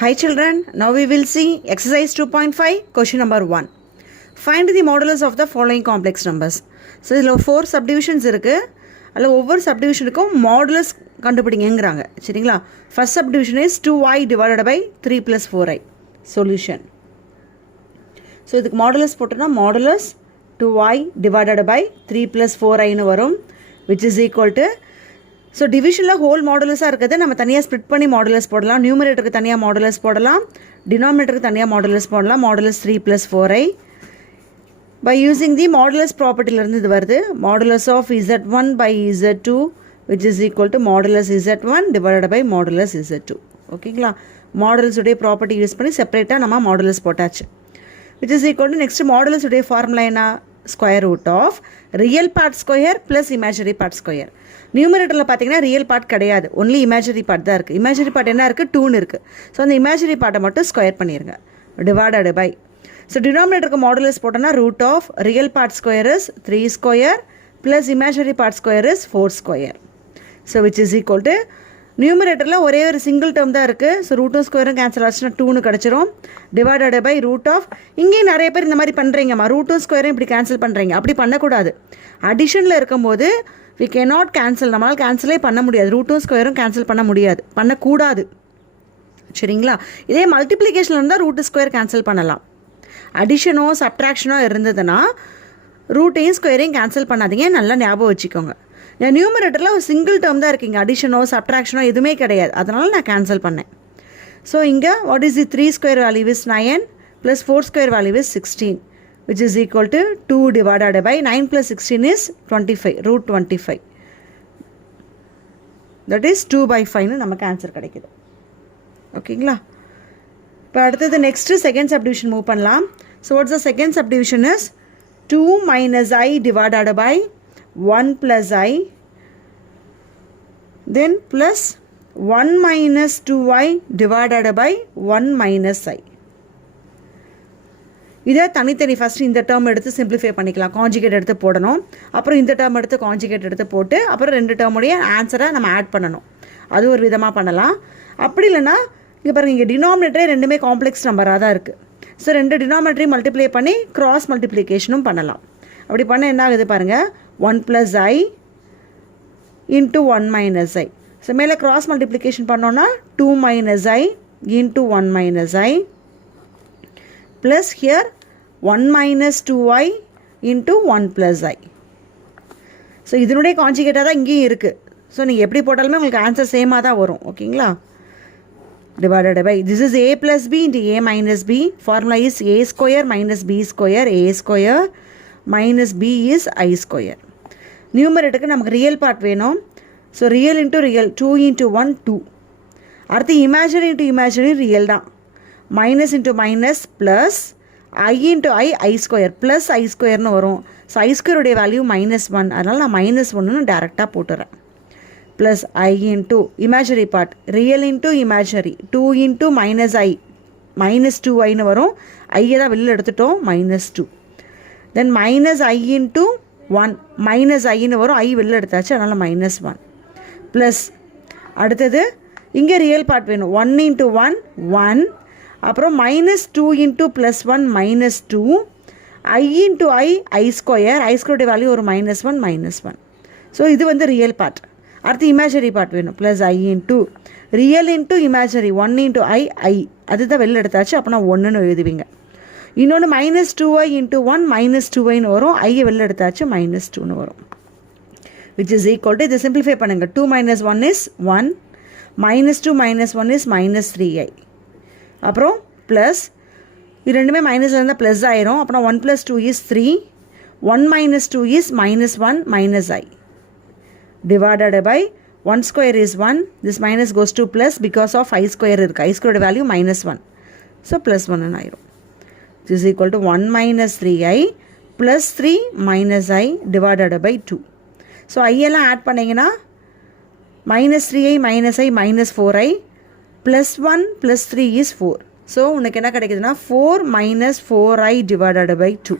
Hi children, now we will see exercise 2.5 question number 1. Find the modulus of the following complex numbers. So இதில் 4 subdivisions இருக்குது. அதில் ஒவ்வொரு subdivisionக்கும் modulus கண்டுபிடிங்கங்கிறாங்க. சரிங்களா? First subdivision is 2y divided by 3 plus 4i. Solution. So இதுக்கு modulus போட்டோன்னா modulus 2y divided by 3 plus 4i னு வரும், which is equal to so டிவிஷனில் ஹோல் மாடுலஸாக இருக்கிறது நம்ம தனியாக ஸ்ப்ளிட் பண்ணி மாடுலஸ் போடலாம். நியூமரேட்டருக்கு தனியாக மாடுலஸ் போடலாம், டினாமினேட்டருக்கு தனியாக மாடுலஸ் போடலாம். Modulus 3 + 4i by using the modulus ப்ராப்பர்ட்டிலேருந்து இது வருது. Modulus of z1 by z2 which is equal to modulus z1 divided by modulus z2. ஓகேங்களா? மாடுலஸுடைய ப்ராப்பர்ட்டி யூஸ் பண்ணி செப்பரேட்டாக நம்ம மாடுலஸ் போட்டாச்சு. Which is equal to next மாடுலஸுடைய ஃபார்முலா என்ன? Square root of real part square plus imaginary part square. நியூமரேட்டரில் பார்த்தீங்கன்னா real part கிடையாது, ஒன்லி இமேஜினரி பார்ட் தான் இருக்குது. இமேஜினரி பார்ட் என்ன இருக்குது? 2 இருக்குது. ஸோ அந்த இமேஜினரி பார்ட்டை மட்டும் ஸ்கொயர் பண்ணிடுங்க, டிவைடட் பை. ஸோ டினாமினேட்டருக்கு மாடுலஸ் போட்டோன்னா root of real part square is 3 square plus imaginary part square is 4 square. So which is equal to நியூமரேட்டரில் ஒரே ஒரு சிங்கிள் டேர்ம் தான் இருக்குது. ஸோ ரூட்டும் ஸ்கொயரும் கேன்சல் ஆச்சுன்னா 2னு கிடச்சிரும், டிவைடட் பை ரூட் ஆஃப். இங்கேயும் நிறைய பேர் இந்த மாதிரி பண்ணுறீங்கம்மா, ரூட்டும் ஸ்கொயரும் இப்படி கேன்சல் பண்ணுறீங்க. அப்படி பண்ணக்கூடாது. அடிஷனில் இருக்கும்போது we cannot cancel, நம்மளால் கேன்சலே பண்ண முடியாது. ரூட்டும் ஸ்கொயரும் கேன்சல் பண்ண முடியாது, பண்ணக்கூடாது. சரிங்களா? இதே மல்டிப்ளிகேஷனில் இருந்தால் ரூட்டு ஸ்கொயர் கேன்சல் பண்ணலாம். அடிஷனோ சப்ட்ராக்ஷனோ இருந்ததுன்னா ரூட்டையும் ஸ்கொயரையும் கேன்சல் பண்ணாதீங்க, நல்லா ஞாபகம் வச்சுக்கோங்க. நியூமரேட்டரில் ஒரு சிங்கிள் டேர்ம் தான் இருக்கீங்க, அடிஷனோ சப்ட்ராக்ஷனோ எதுவுமே கிடையாது, அதனால் நான் கேன்சல் பண்ணேன். ஸோ இங்கே what is the 3 square value is 9 plus 4 square value is 16, which is equal to 2 divided by 9 plus 16 is 25, root 25. That is 2 by 5 னு நமக்கு ஆன்சர் கிடைக்குது. ஓகேங்களா? இப்போ அடுத்தது நெக்ஸ்ட் செகண்ட் சப்டிவிஷன் மூவ் பண்ணலாம். So what's the second subdivision is 2 minus i divided by 1 plus i then plus 1 minus 2i divided by 1 minus i. இதை தனித்தனி first இந்த டேர்ம் எடுத்து சிம்பிளிஃபை பண்ணிக்கலாம், காஞ்சிகேட் எடுத்து போடணும். அப்புறம் இந்த டேர்ம் எடுத்து காஞ்சிகேட் எடுத்து போட்டு அப்புறம் 2 டேர்முடைய ஆன்சரை நம்ம ஆட் பண்ணணும். அது ஒரு விதமாக பண்ணலாம். அப்படி இல்லைனா இங்கே பாருங்கள், இங்கே டினாமினேட்டரே ரெண்டுமே காம்ப்ளெக்ஸ் நம்பராக தான் இருக்குது. ஸோ 2 டினாமினேட்டரையும் மல்டிப்ளை பண்ணி கிராஸ் மல்டிப்ளிகேஷனும் பண்ணலாம். அப்படி பண்ண என்ன ஆகுது பாருங்கள், 1 + i இன்ட்டு 1 - i. ஸோ மேலே கிராஸ் மல்டிப்ளிகேஷன் பண்ணோன்னா 2 - i into 1 - i plus here 1 minus 2i into 1 plus i. So இதனுடைய காஞ்சிகேட்டாக தான் இங்கேயும் இருக்குது. ஸோ நீங்கள் எப்படி போட்டாலுமே உங்களுக்கு ஆன்சர் சேமாக தான் வரும். ஓகேங்களா? Divided by this is a plus b into a minus b. Formula is a square minus b square, a square minus b is i square. நியூமரேட்டருக்கு நமக்கு ரியல் பார்ட் வேணும். So real into real 2 into 1 2. அடுத்து imaginary into imaginary real தான். Minus into minus plus i into i square plus i ஸ்கொயர்னு வரும். So I ஸ்கொயருடைய value -1, அதனால் நான் -1ன்னு டேரெக்டாக போட்டுறேன். Plus i into imaginary part real into imaginary 2 into -i -2iன்னு வரும். ஐயை தான் வெளியில் எடுத்துட்டோம், -2. தென் -i இன்ட்டு 1 -iன்னு வரும். ஐ வெளியில் எடுத்தாச்சு, அதனால் -1 ப்ளஸ் அடுத்தது இங்கே ரியல் பார்ட் வேணும். 1 இன்ட்டு 1 1, அப்புறம் -2 into +1 -2, i into i square, i ஸ்கொயருடைய வேல்யூ ஒரு -1 -1. ஸோ இது வந்து ரியல் பார்ட். அடுத்து இமேஜினரி பார்ட் வேணும். Plus i into real into imaginary 1 into i அதுதான் வெளில எடுத்தாச்சு, அப்போ நான் 1ன்னு எழுதுவீங்க. இன்னொன்று -2i இன்ட்டு 1 -2iன்னு வரும். ஐயை வெளில எடுத்தாச்சு, -2ன்னு வரும். விச் இஸ் ஈக்குவல் டு இதை சிம்பிளிஃபை பண்ணுங்கள். 2 - 1 இஸ் 1, -2 - 1 இஸ் -3i. அப்புறம் ப்ளஸ் இது ரெண்டுமே மைனஸில் இருந்தால் ப்ளஸ் ஆயிரும். அப்புறம் 1 + 2 is 3, 1 - 2 is -1 - i divided by 1 square is 1, this minus goes to plus because of i square இருக்குது. ஐ ஸ்கொயரோட வேல்யூ -1, ஸோ +1 ஆயிரும். This is equal to 1 - 3i plus 3 - i divided by 2. So ஐயெல்லாம் ஆட் பண்ணிங்கன்னா -3i -i -4i +1 + 3 is 4. So உனக்கு என்ன கிடைக்குதுன்னா 4 - 4i divided by 2.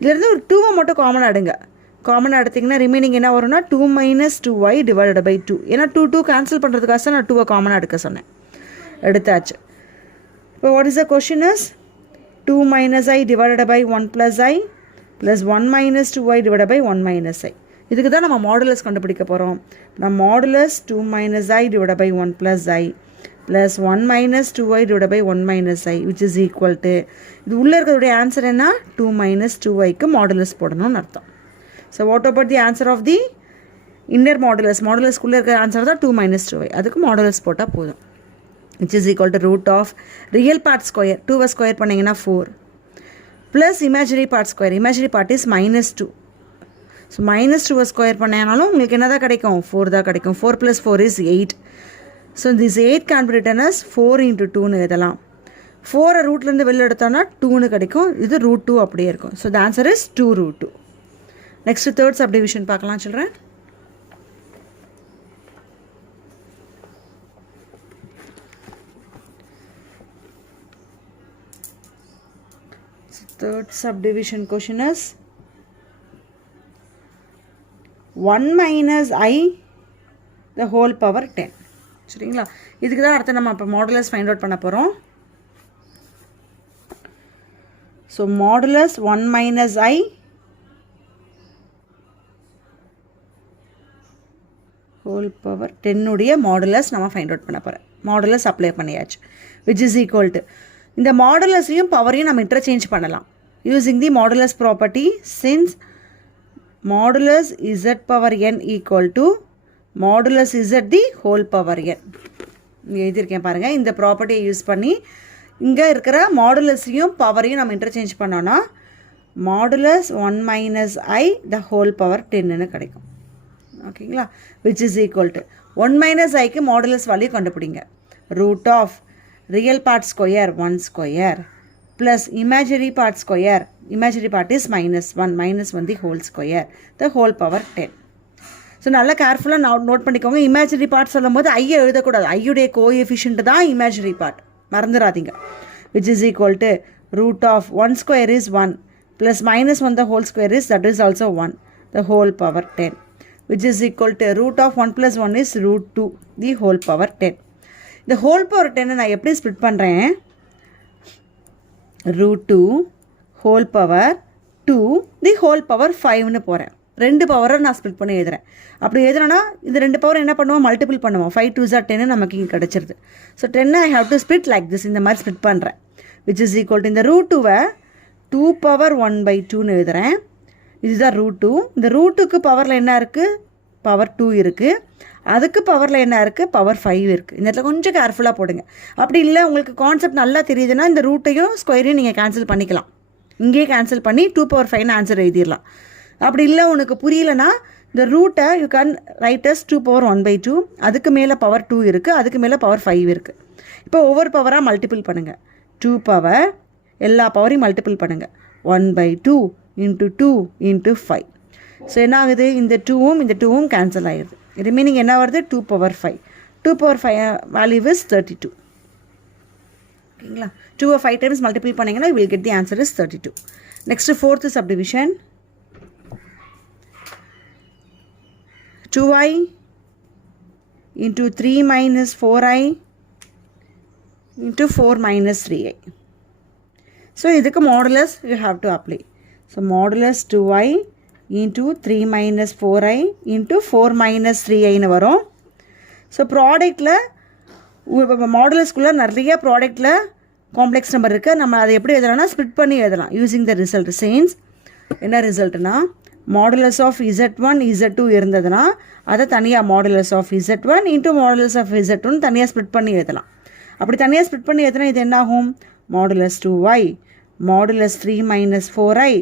இதிலிருந்து ஒரு 2வை மட்டும் காமனாக எடுங்க. காமனாக எடுத்திங்கன்னா ரிமைனிங் என்ன வரும்னா 2 - 2i டிவைடட் பை 2. ஏன்னா 2 கேன்சல் பண்ணுறதுக்காக நான் 2வை காமனாக எடுக்க சொன்னேன், எடுத்தாச்சு. இப்போ what is the question is 2 minus I divided by 1 plus I plus 1 minus 2I divided by 1 minus I. இதுக்கு தான் நம்ம மாடுலஸ் கண்டுபிடிக்க போகிறோம். நம்ம modulus 2 minus I divided by 1 plus I plus 1 minus 2I divided by 1 minus I which is equal to, இது உள்ளே இருக்கிறதுடைய answer என்ன, 2 minus 2Iக்கு modulus போடணும்னு அர்த்தம். So what about the answer of the inner modulus, மாடுலஸ்க்குள்ளே இருக்கிற ஆன்சர் தான் 2 minus 2I, அதுக்கு modulus போட்டால் போதும். which is equal to root of real part square, 2 square பண்ணிங்கன்னா 4 plus imaginary part square, imaginary part is minus 2. So minus 2 square பண்ணினாலும் உங்களுக்கு என்ன தான் கிடைக்கும், 4 தான் கிடைக்கும். 4 plus 4 is 8. So this 8 can be written as 4 into 2னு எழுதலாம். 4 ரூட்லேருந்து வெளில எடுத்தோன்னா 2னு கிடைக்கும், இது root 2 அப்படியே இருக்கும். So the answer is 2 root 2. next third subdivision பார்க்கலாம் children. Third subdivision question is 1 minus I the whole power 10. சரிங்களா, இதுக்கு தான் அடுத்து நம்ம இப்போ மாடுலஸ் ஃபைண்ட் அவுட் பண்ண போகிறோம். So modulus 1 minus I whole power 10 உடைய மாடுலஸ் நம்ம ஃபைண்ட் அவுட் பண்ண போகிறோம். மாடுலஸ் அப்ளை பண்ணியாச்சு, which is equal to, இந்த மாடுலஸையும் பவரையும் நம்ம இன்டர்சேஞ்ச் பண்ணலாம் using the modulus property, since modulus z power n equal to modulus z the whole power n. இங்கே எழுதியிருக்கேன் பாருங்கள், இந்த ப்ராப்பர்ட்டியை யூஸ் பண்ணி இங்கே இருக்கிற மாடுலஸையும் பவரையும் நம்ம இன்டர்சேஞ்ச் பண்ணோன்னா modulus 1 minus I the whole power 10ன்னு கிடைக்கும். ஓகேங்களா, which is equal to 1 minus Iக்கு மாடுலஸ் வேல்யூ கண்டுபிடிங்க. root of real part square 1 square plus imaginary part square, imaginary part is minus 1 the whole square, the whole power 10. So நல்லா கேர்ஃபுல்லாக note பண்ணிக்கோங்க. Imaginary part சொல்லும் போது ஐயை எழுதக்கூடாது, ஐயுடைய கோஎஃபிஷியன்ட் தான் இமேஜினரி பார்ட், மறந்துடாதீங்க. which is equal to root of 1 square is 1 plus minus 1 the whole square is, that is also 1, the whole power 10, which is equal to root of 1 plus 1 is root 2 the whole power 10. இந்த whole power 10 நான் எப்படி split பண்ணுறேன், root 2 whole power 2 the whole power 5னு போகிறேன். ரெண்டு பவரை நான் split பண்ணி எழுதுறேன். அப்படி எழுதுனா இந்த ரெண்டு பவர் என்ன பண்ணுவோம், மல்டிபிள் பண்ணுவோம். 5 2s are 10 நமக்கு இங்கே கிடச்சிருது. So 10 I have to split like this, இந்த மாதிரி ஸ்ப்ளிட் பண்ணுறேன். விச் இஸ் ஈக்குவல் டு இந்த ரூட் 2வை 2 power 1/2ன்னு எழுதுகிறேன். இதுதான் ரூட் 2. இந்த ரூட் 2க்கு பவரில் என்ன இருக்குது, பவர் 2 இருக்குது. அதுக்கு பவரில் என்ன இருக்குது, பவர் 5 இருக்குது. இந்த இடத்துல கொஞ்சம் கேர்ஃபுல்லாக போடுங்க. அப்படி இல்லை உங்களுக்கு கான்செப்ட் நல்லா தெரியுதுன்னா இந்த ரூட்டையும் ஸ்கொயரையும் நீங்கள் கேன்சல் பண்ணிக்கலாம். இங்கேயே கேன்சல் பண்ணி 2 power 5ன்னு ஆன்சர் எழுதிடலாம். அப்படி இல்லை உனக்கு புரியலனா இந்த ரூட்டை you can write as 2 power 1/2, அதுக்கு மேலே பவர் 2 இருக்குது, அதுக்கு மேலே பவர் 5 இருக்குது. இப்போ ஒவ்வொரு பவராக மல்டிபிள் பண்ணுங்கள். 2 பவர் எல்லா பவரையும் மல்டிபிள் பண்ணுங்கள். 1/2 into 2 into 5. ஸோ என்ன ஆகுது, இந்த 2வும் இந்த 2வும் கேன்சல் ஆகிடுது. ரிமைனிங் என்ன வருது, 2 power 5. 2 power 5 value is 32. ஓகேங்களா, 2 5 times மல்டிபிள் பண்ணிங்கன்னா will get the answer is 32. Next fourth subdivision, 2i into 3 minus 4i into 4 minus 3i. So இதுக்கு modulus you have to apply. So modulus 2i into 3 minus 4i into 4 minus 3i னு வரும். So ப்ராடக்டில் மாடுலஸ்குள்ளே நிறைய ப்ராடக்டில் complex number இருக்குது. நம்ம அதை எப்படி எழுதலாம்னா split பண்ணி எழுதலாம் யூஸிங் த ரிசல்ட். சேன்ஸ் என்ன ரிசல்ட்னா, மாடுலஸ் ஆஃப் Z1 Z2 இருந்ததுன்னா அதை தனியாக modulus of Z1 into modulus of Z2 தனியாக ஸ்ப்ளிட் பண்ணி எழுதலாம். அப்படி தனியாக ஸ்ப்ளிட் பண்ணி எழுதுனா இது என்னாகும், modulus 2i modulus 3 minus 4i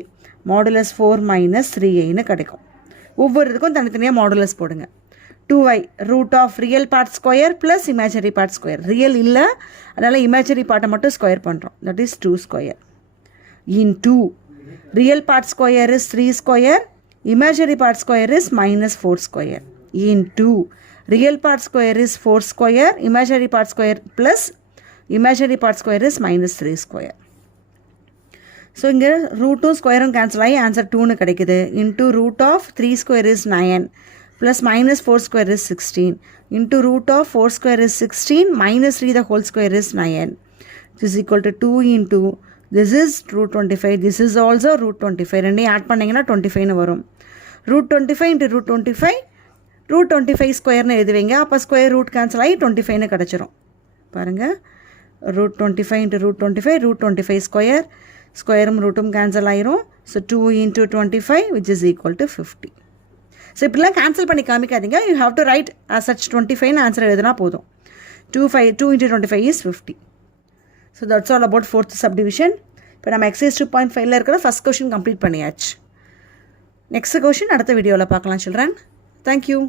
modulus 4 minus 3iன்னு கிடைக்கும். ஒவ்வொரு இதுக்கும் தனித்தனியாக மாடுலஸ் போடுங்க. 2i root of real part square plus imaginary part square. Real இல்லை, அதனால் இமேஜினரி பார்ட்டை மட்டும் ஸ்கொயர் பண்ணுறோம். That is 2 square into real part square is 3 square, imaginary part square is minus 4 square into real part square is 4 square, imaginary part square plus imaginary part square is minus 3 square. So இங்கே root 2 square cancel ஆகி answer 2னு கிடைக்குது. into root of 3 square is 9 plus minus 4 square is 16 into root of 4 square is 16 minus 3 the whole square is 9 which is equal to 2 into this is root 25, this is also root 25. ரெண்டையும் add பண்ணிங்கன்னா 25ன்னு வரும். root 25 into root 25, root 25 ஸ்கொயர்னு எழுதுவீங்க. அப்போ square root cancel ஆகி 25ன்னு கிடச்சிரும். பாருங்கள், root 25 into root 25, root 25 square, ஸ்கொயரும் ரூட்டும் கேன்சல் ஆயிரும். So 2 into 25 which is equal to 50. ஸோ இப்படிலாம் கேன்சல் பண்ணி காமிக்காதீங்க. You have to write as such 25ன்னு ஆன்சர் எழுதுனா போதும். 2 into 25 is 50. So that's all about fourth subdivision. இப்போ நம்ம எக்ஸசைஸ் 2.5ல இருக்கிற ஃபஸ்ட் கொஷின் கம்ப்ளீட் பண்ணியாச்சு. நெக்ஸ்ட் கொஷின் அடுத்த வீடியோவில் பார்க்கலாம் சில்ட்ரன். தேங்க்யூ.